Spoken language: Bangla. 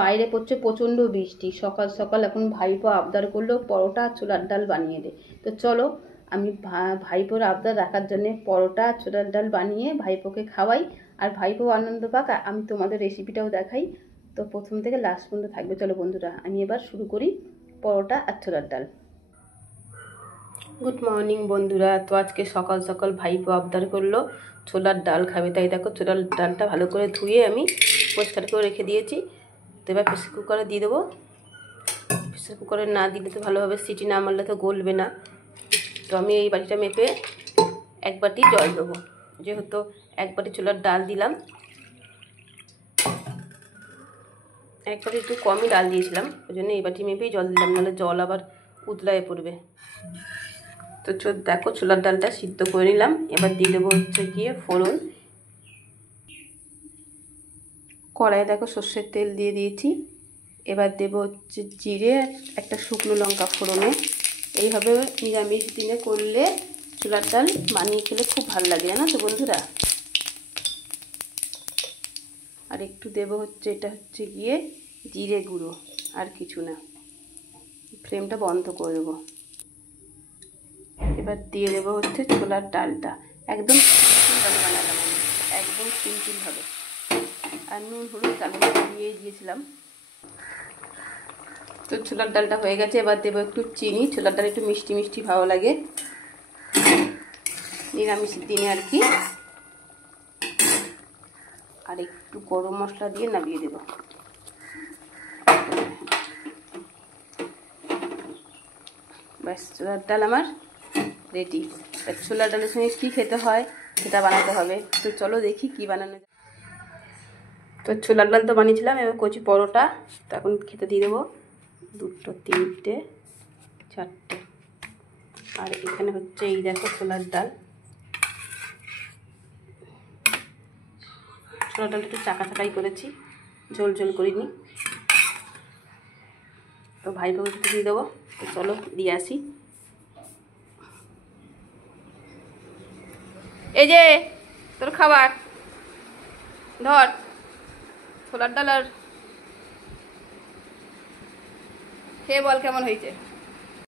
বাইরে পড়ছে প্রচণ্ড বৃষ্টি, সকাল সকাল এখন ভাইপো আবদার করলো পরোটা আর ছোলার ডাল বানিয়ে দে। তো চলো আমি ভাইপোর আবদার রাখার জন্যে পরোটা আর ছোলার ডাল বানিয়ে ভাইপোকে খাওয়াই, আর ভাইপো আনন্দ পাক, আমি তোমাদের রেসিপিটাও দেখাই। তো প্রথম থেকে লাস্ট পর্যন্ত থাকবে। চলো বন্ধুরা, আমি এবার শুরু করি পরোটা আর ছোলার ডাল। গুড মর্নিং বন্ধুরা। তো আজকে সকাল সকাল ভাইপো আবদার করলো ছোলার ডাল খাবে, তাই দেখো ছোলার ডালটা ভালো করে ধুয়ে আমি পরিষ্কার করে রেখে দিয়েছি। তো এবার প্রেসার কুকারে দিয়ে দেবো। প্রেসার কুকারে না দিলে তো ভালোভাবে সিটি না মারলে তো গলবে না। তো আমি এই বাটিটা মেপে এক বাটি জল দেবো, যেহেতু এক বাটি ছোলার ডাল দিলাম, এক বাটি একটু কমই ডাল দিয়েছিলাম, ওই জন্য এই বাটি মেপেই জল দিলাম, নাহলে জল আবার উতলায় পড়বে। তো দেখো ছোলার ডালটা সিদ্ধ করে নিলাম। এবার দিয়ে দেবো হচ্ছে গিয়ে ফোড়ন। কড়াইয়ে দেখো সর্ষের তেল দিয়ে দিয়েছি। এবার দেবো হচ্ছে জিরে, একটা শুকনো লঙ্কা ফোড়নে। এইভাবে নিরামিষ দিনে করলে ছোলার ডাল বানিয়ে খেলে খুব ভালো লাগে, জানো তো বন্ধুরা। আর একটু দেবো হচ্ছে, এটা হচ্ছে গিয়ে জিরে গুঁড়ো, আর কিছু না। ফ্লেমটা বন্ধ করে দেবো। এবার দিয়ে দেবো হচ্ছে ছোলার ডালটা, একদম সিম্পল বানালাম আমি, একদম সিম্পল হবে। আর নুন হলুদ তাহলে দিয়ে দিয়েছিলাম। তো ছোলার ডালটা হয়ে গেছে। এবার দেবো একটু চিনি, ছোলার ডাল একটু মিষ্টি মিষ্টি ভালো লাগে নিরামিষ দিনে আর কি। আর একটু গরম মশলা দিয়ে নামিয়ে দেবো। ব্যাস, ছোলার ডাল আমার রেডি। ছোলার ডালের সঙ্গে কী খেতে হয় সেটা বানাতে হবে। তো চলো দেখি কি বানানো যায়। তো ছোলার ডাল তো বানিয়েছিলাম, এবার কচি পরোটা। তো এখন খেতে দিয়ে দেবো, দুটো তিনটে চারটে। আর এখানে হচ্ছে এই দেখো ছোলার ডাল। ছোলার ডালটা একটু চাকা চাকাই করেছি, ঝোল ঝোল করিনি। তো ভাইপোকে খেতে দিয়ে দেবো। তো চলো দিয়ে আসি। এই যে তোর খাবার ধর, ছোলার ডাল, আর খেয়ে বল কেমন হয়েছে।